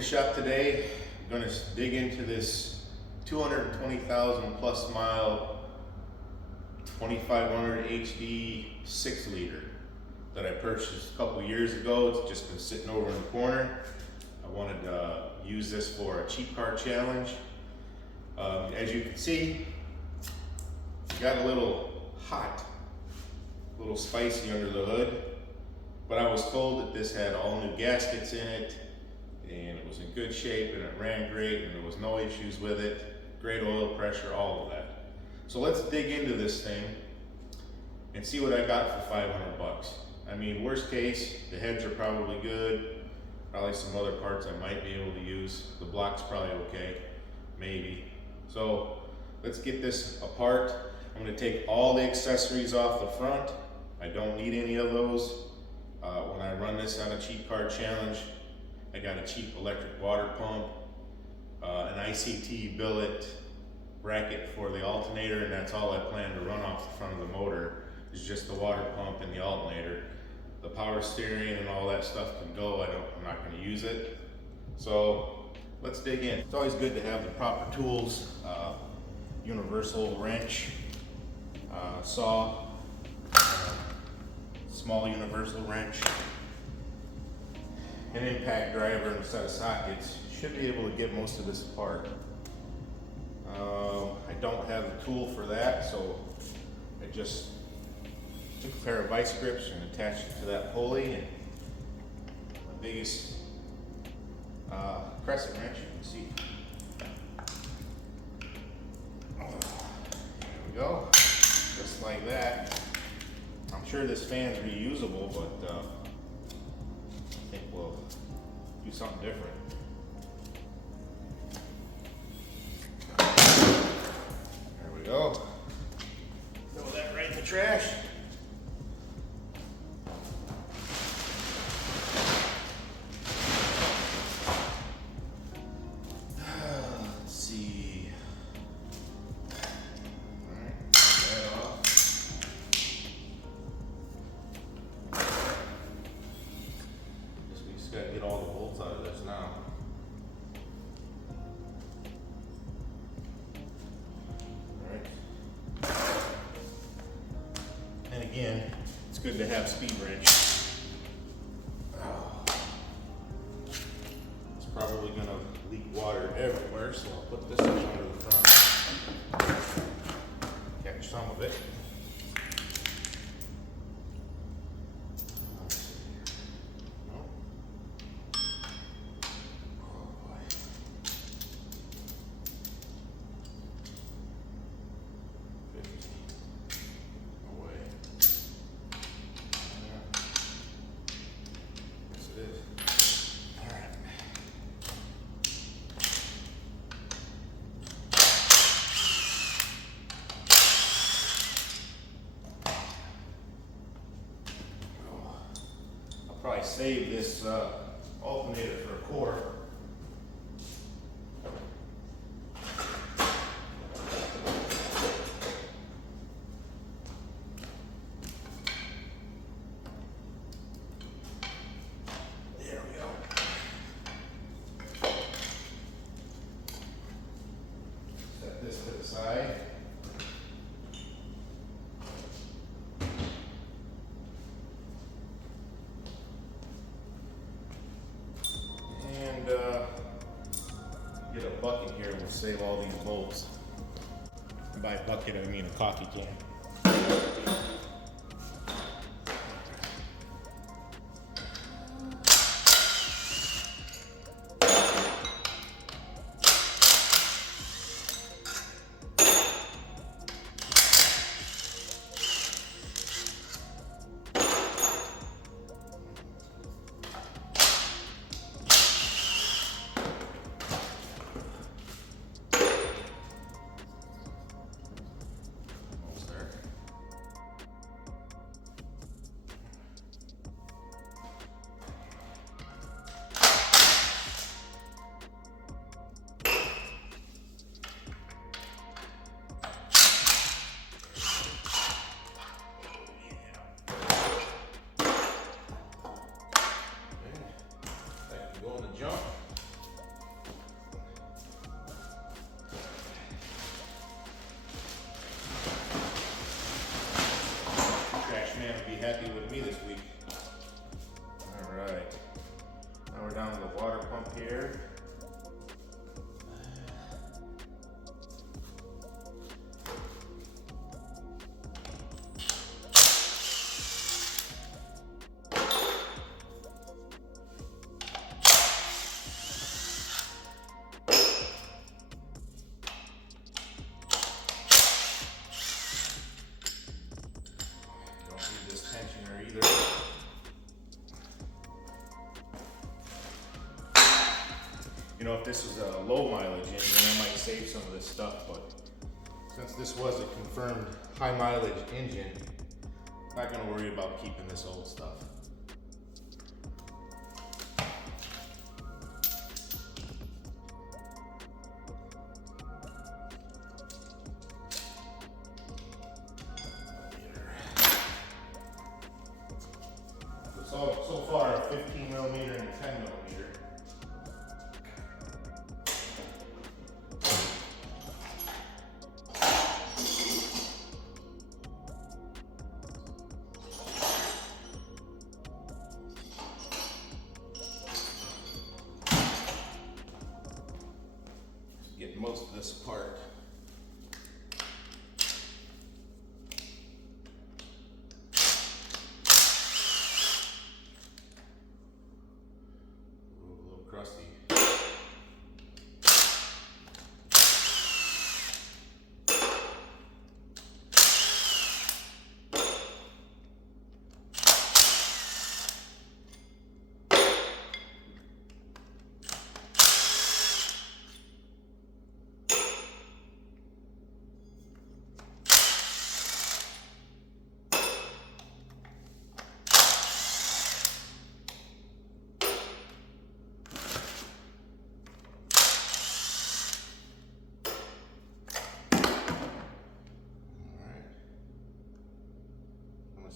the shop today. I'm going to dig into this 220,000 plus mile 2500 HD 6 liter that I purchased a couple years ago. It's just been sitting over in the corner. I wanted to use this for a cheap car challenge. As you can see, it got a little hot, a little spicy under the hood, but I was told that this had all new gaskets in it and it was in good shape and it ran great and there was no issues with it, great oil pressure, all of that. So let's dig into this thing and see what I got for 500 bucks. I mean, worst case, the heads are probably good, probably some other parts I might be able to use. The block's probably okay, maybe. So let's get this apart. I'm gonna take all the accessories off the front. I don't need any of those. When I run this on a cheap car challenge, I got a cheap electric water pump, an ICT billet bracket for the alternator, and that's all I plan to run off the front of the motor, is just the water pump and the alternator. The power steering and all that stuff can go. I'm not going to use it. So let's dig in. It's always good to have the proper tools, universal wrench, saw, small universal wrench, an impact driver, and a set of sockets. Should be able to get most of this apart. I don't have a tool for that, so I just took a pair of vice grips and attached it to that pulley, and my biggest crescent wrench, you can see. There we go, just like that. I'm sure this fan's reusable, but I think we'll do something different. There we go. Throw that right in the trash. Let's see. All right, get that off. Guess we just gotta get all the bolts out of this now. And again, it's good to have speed wrench. It's probably gonna leak water everywhere, so I'll put this up under the front. Catch some of it. Let's see here. Nope. Oh boy. Probably save this alternator for a core. There we go. Set this to the side. Get a bucket here and we'll save all these bolts. And by bucket I mean a coffee can. know, if this was a low mileage engine, I might save some of this stuff, but since this was a confirmed high mileage engine, I'm not gonna worry about keeping this old stuff. So far, a 15 millimeter and a 10 millimeter. Get most of this apart. Crusty.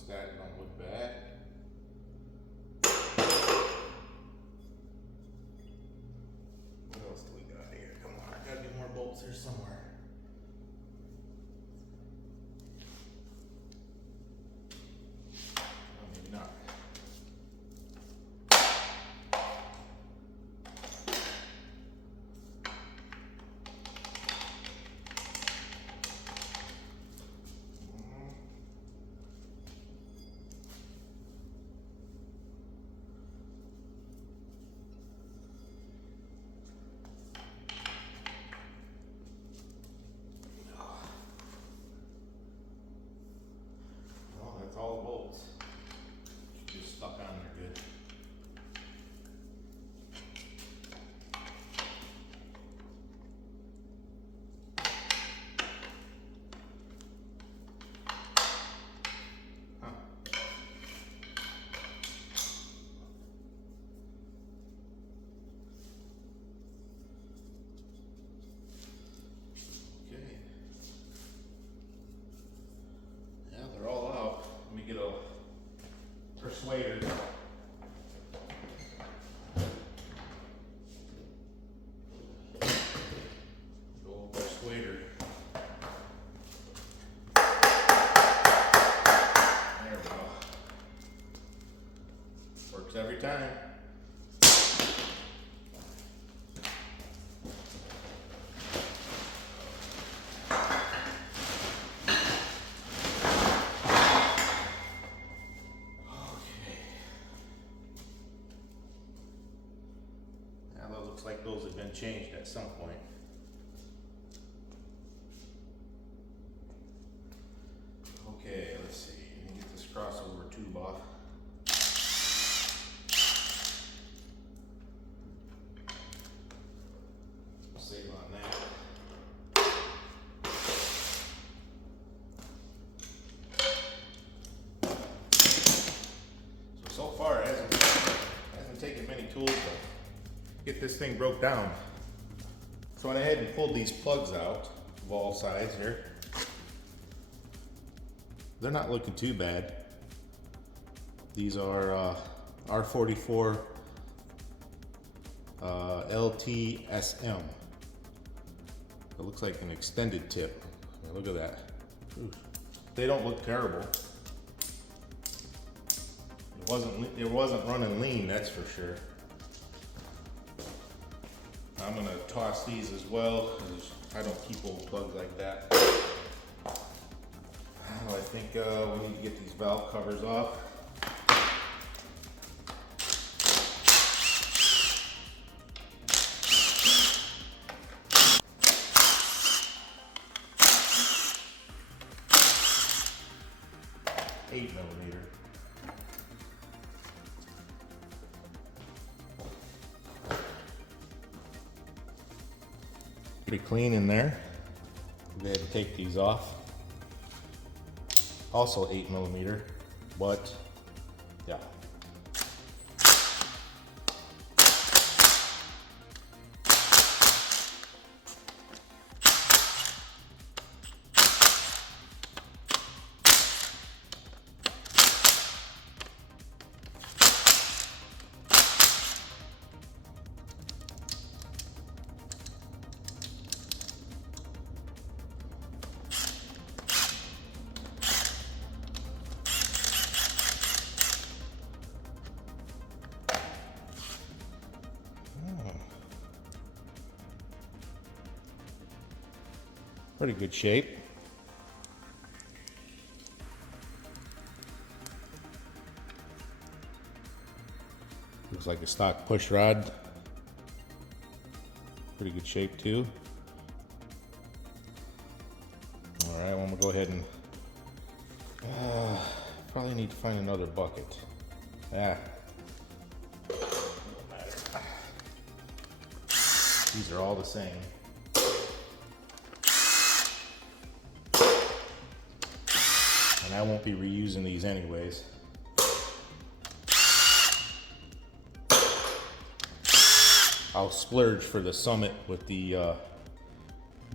That don't look bad. What else do we got here? Come on, gotta get more bolts here somewhere. Oh, maybe not. All the bolts just stuck on there good. Huh. Okay. Yeah, they're all out. Let me get a persuader. The old persuader. There we go. Works every time. Looks like those have been changed at some point. Okay, let's see. Let me get this crossover tube off. Save on that. So far it hasn't taken many tools to get this thing broke down. So I went ahead and pulled these plugs out of all sides here. They're not looking too bad. These are R44 LTSM. It looks like an extended tip. Look at that. Ooh. They don't look terrible. It wasn't running lean, that's for sure. I'm gonna toss these as well, because I don't keep old plugs like that. I think we need to get these valve covers off. $8 millimeter. pretty clean in there. Go ahead and take these off. Also 8mm, but yeah. Pretty good shape. Looks like a stock push rod. Pretty good shape too. All right, well, I'm gonna go ahead and probably need to find another bucket. These are all the same. And I won't be reusing these anyways. I'll splurge for the Summit with the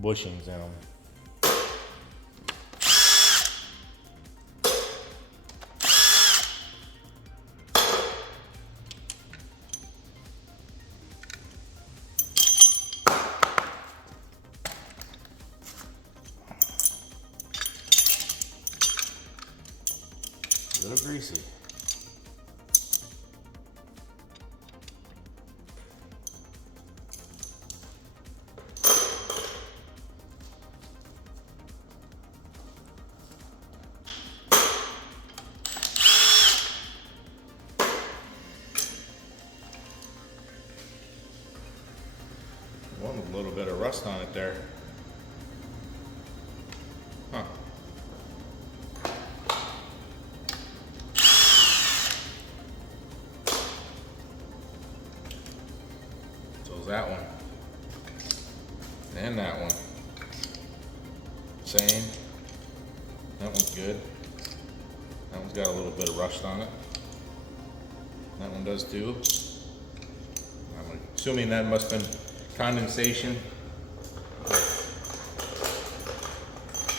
bushings in them. A little greasy. One with a little bit of rust on it there. Huh. So's that one. And that one. Same. That one's good. That one's got a little bit of rust on it. That one does too. I'm assuming that must have been condensation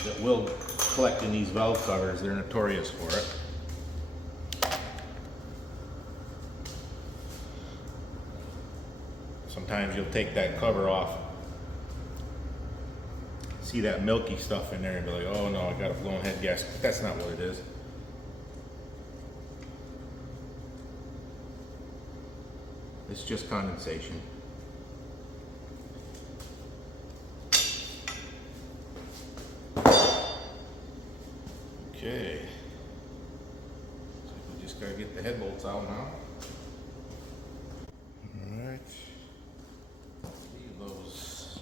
that will collect in these valve covers. They're notorious for it. Sometimes you'll take that cover off, see that milky stuff in there and be like, oh no, I got a blown head gasket. That's not what it is. It's just condensation. Okay, so we just gotta get the head bolts out now. All right, those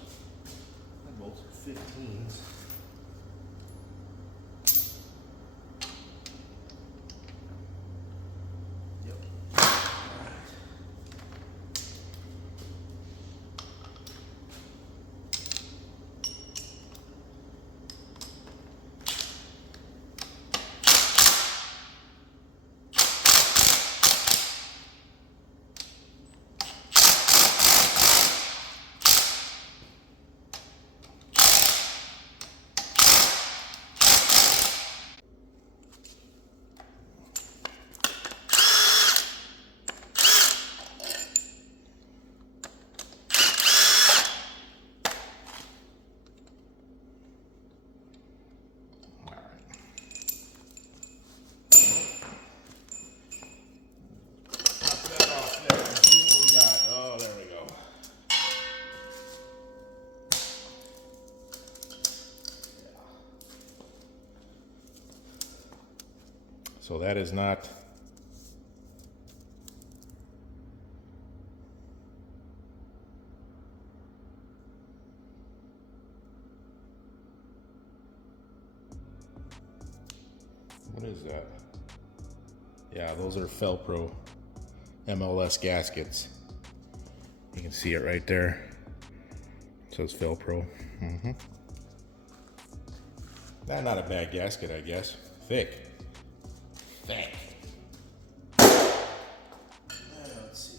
head bolts are 15s. Yep. So that is not what is that? Yeah, those are Felpro MLS gaskets. You can see it right there. says Felpro. Not a bad gasket, I guess. Thick. Thick. Let's see.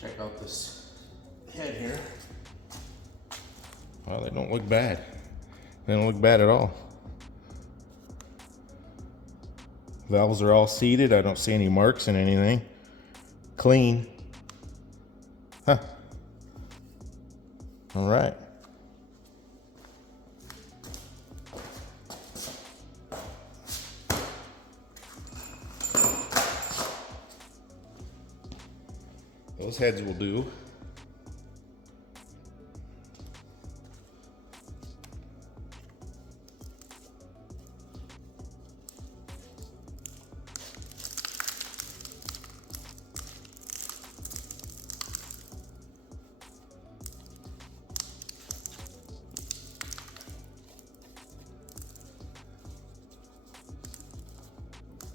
Check out this head here. Well, they don't look bad. They don't look bad at all. Valves are all seated. I don't see any marks in anything. Clean. Huh. All right. Those heads will do.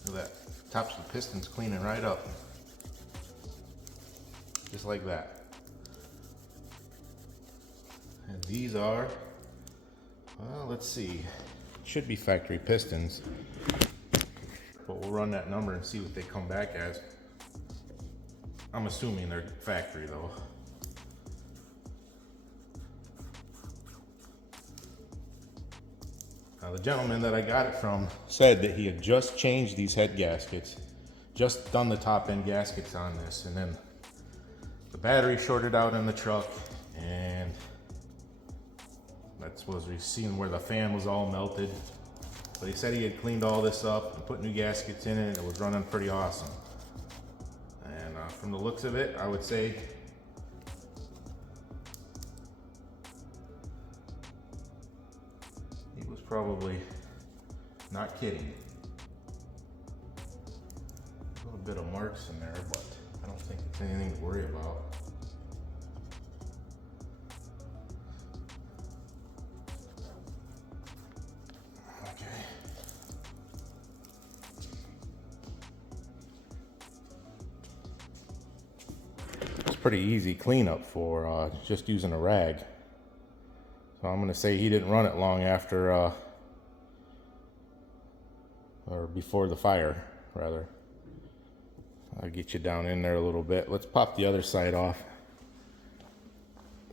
Look at that. Tops of the piston's cleaning right up. Just like that. And these are, well, let's see. Should be factory pistons. But we'll run that number and see what they come back as. I'm assuming they're factory though. Now, the gentleman that I got it from said that he had just changed these head gaskets, just done the top end gaskets on this, and then the battery shorted out in the truck, and that was seeing where the fan was all melted. But he said he had cleaned all this up and put new gaskets in it, and it was running pretty awesome. And from the looks of it, I would say he was probably not kidding. A little bit of marks in there, but I don't think it's anything to worry about. Okay. It's pretty easy cleanup for just using a rag. So I'm going to say he didn't run it long after, or before the fire, rather. I'll get you down in there a little bit. Let's pop the other side off.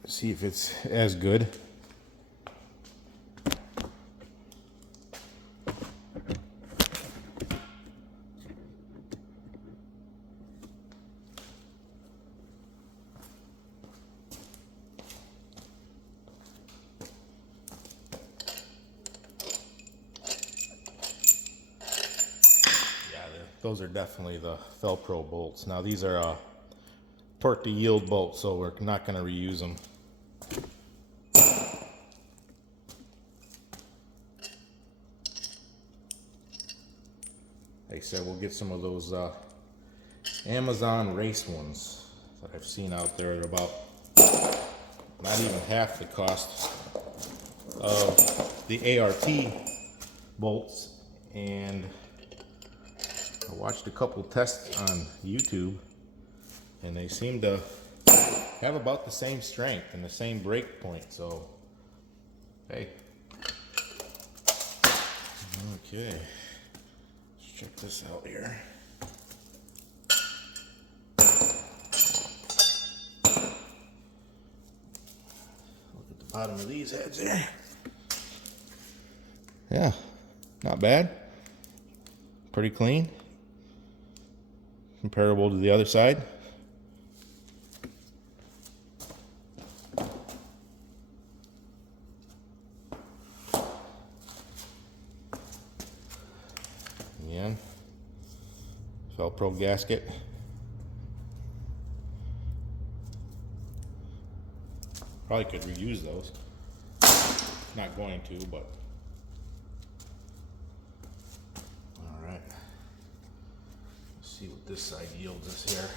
See if it's as good. Those are definitely the Felpro bolts. Now these are torque to yield bolts, so we're not going to reuse them. Like I said, we'll get some of those Amazon race ones that I've seen out there. They're about not even half the cost of the ART bolts, and I watched a couple tests on YouTube, and they seem to have about the same strength and the same break point, so hey. Okay, let's check this out here. Look at the bottom of these heads here. Yeah, not bad. Pretty clean. Comparable to the other side. Again, Felpro gasket. Probably could reuse those. Not going to, but all right. See what this side yields us here.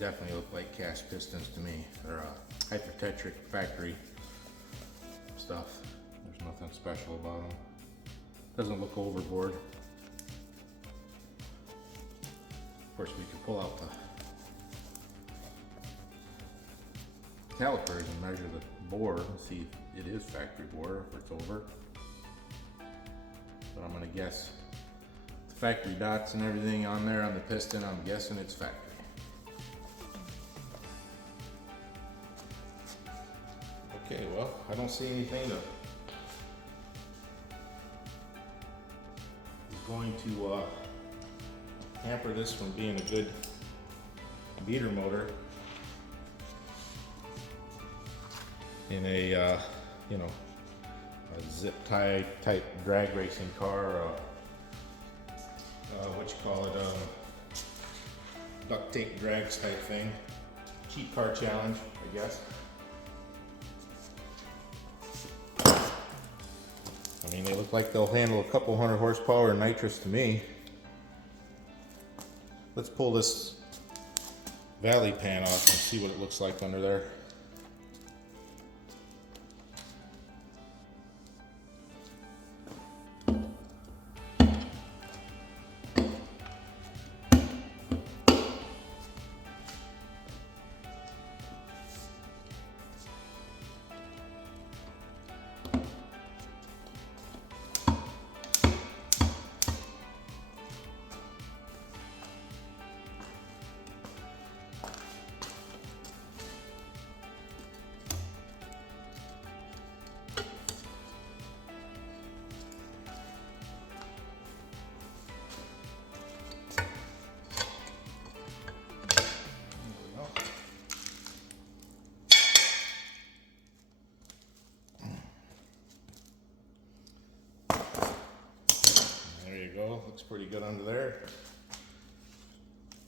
definitely look like cast pistons to me. They're hypertetric factory stuff. There's nothing special about them. Doesn't look overboard. Of course, we can pull out the calipers and measure the bore and see if it is factory bore, if it's over. But I'm gonna guess the factory dots and everything on there on the piston, I'm guessing it's factory. Okay, well, I don't see anything that is going to hamper this from being a good beater motor in a you know, a zip tie type drag racing car, or what you call it, duct tape drags type thing. Cheap car challenge, I guess. I mean, they look like they'll handle a couple hundred horsepower nitrous to me. Let's pull this valley pan off and see what it looks like under there. Looks pretty good under there.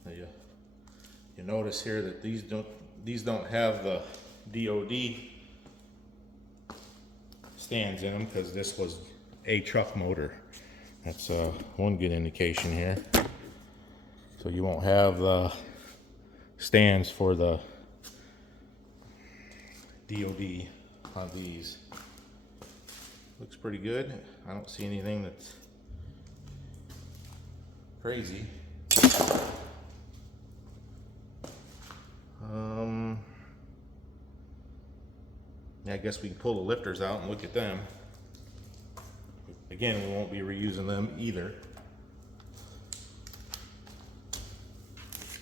You notice here that these don't have the DOD stands in them because this was a truck motor. That's one good indication here. So you won't have the stands for the DOD on these. Looks pretty good. I don't see anything that's crazy. Yeah, I guess we can pull the lifters out and look at them. Again, we won't be reusing them either.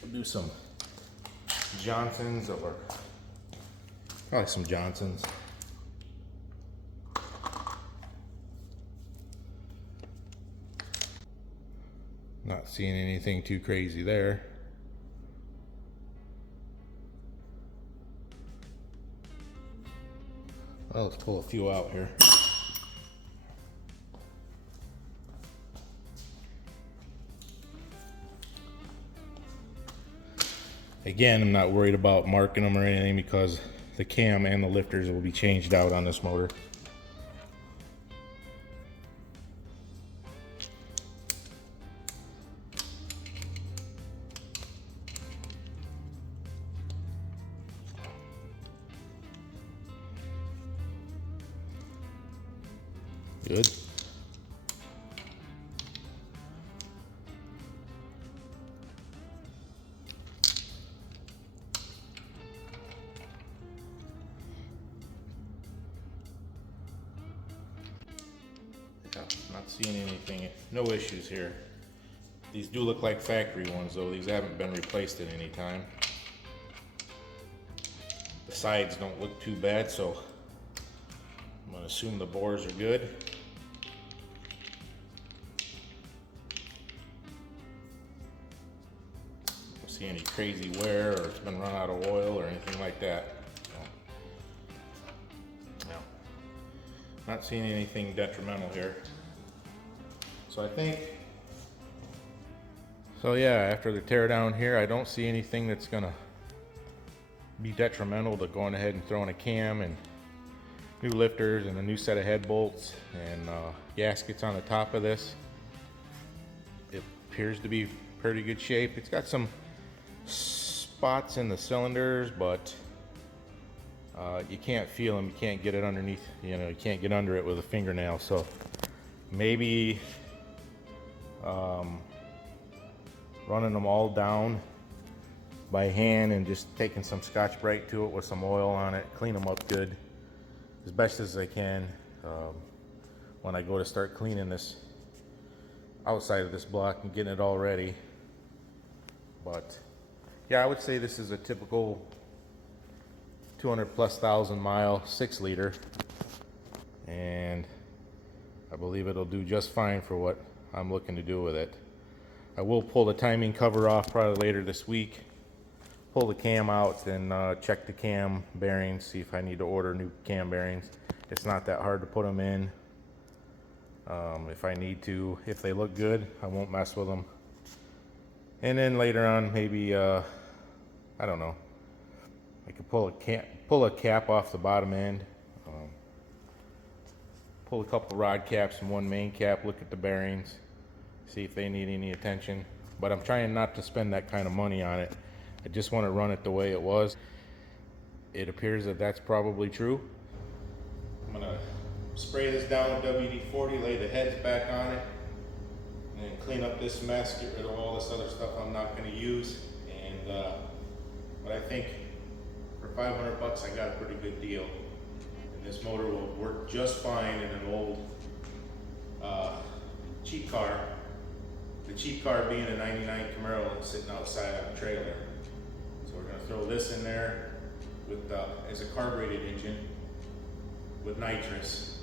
We'll do some Johnsons, or probably some Johnsons. Not seeing anything too crazy there. Well, let's pull a few out here. Again, I'm not worried about marking them or anything because the cam and the lifters will be changed out on this motor. Good. Yeah, not seeing anything, no issues here. These do look like factory ones though. These haven't been replaced at any time. The sides don't look too bad, so I'm gonna assume the bores are good. See any crazy wear or it's been run out of oil or anything like that. No. Not seeing anything detrimental here. So I think, so yeah, after the tear down here, I don't see anything that's gonna be detrimental to going ahead and throwing a cam and new lifters and a new set of head bolts and gaskets on the top of this. It appears to be pretty good shape. It's got some spots in the cylinders, but you can't feel them. You can't get it underneath, you know, you can't get under it with a fingernail. So maybe running them all down by hand and just taking some Scotch-Brite to it with some oil on it, clean them up good as best as I can when I go to start cleaning this outside of this block and getting it all ready. But yeah, I would say this is a typical 200,000+ mile 6-liter, and I believe it'll do just fine for what I'm looking to do with it. I will pull the timing cover off probably later this week, pull the cam out and check the cam bearings, see if I need to order new cam bearings. It's not that hard to put them in. If I need to, if they look good, I won't mess with them. And then later on, maybe I don't know, I could pull a cap off the bottom end, pull a couple rod caps and one main cap, look at the bearings, see if they need any attention. But I'm trying not to spend that kind of money on it. I just want to run it the way it was. It appears that that's probably true. I'm gonna spray this down with WD-40, lay the heads back on it, and then clean up this mess, get rid of all this other stuff I'm not going to use. And but I think for $500 I got a pretty good deal, and this motor will work just fine in an old cheap car. The cheap car being a '99 Camaro that's sitting outside on a trailer. So we're going to throw this in there with as a carbureted engine with nitrous.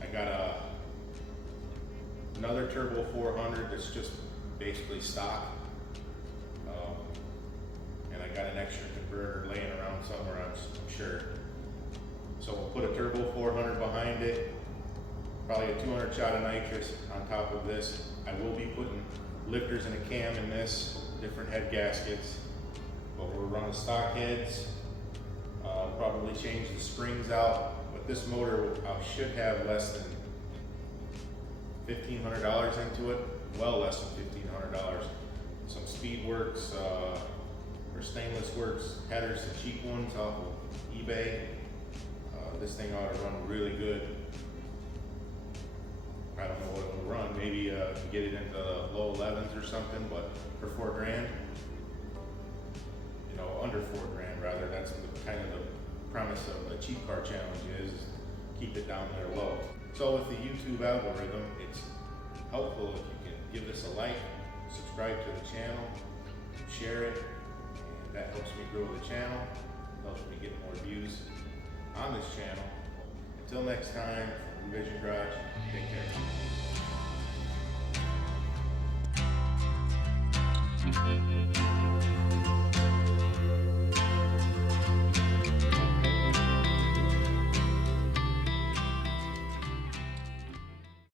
I got another Turbo 400 that's just basically stock, and I got an extra converter laying around somewhere, I'm sure. So we'll put a Turbo 400 behind it, probably a 200 shot of nitrous on top of this. I will be putting lifters and a cam in this, different head gaskets, but we'll run the stock heads, probably change the springs out. But this motor should have less than $1,500 into it, well less than $1,500. Some Speed Works or Stainless Works headers, the cheap ones off of eBay. This thing ought to run really good. I don't know what it will run. Maybe get it into the low 11s or something, but for $4 grand, you know, under $4 grand rather. That's kind of the premise of a cheap car challenge, is keep it down there low. So with the YouTube algorithm, it's helpful if you can give this a like, subscribe to the channel, share it, and that helps me grow the channel, helps me get more views on this channel. Until next time, from Vision Garage, take care.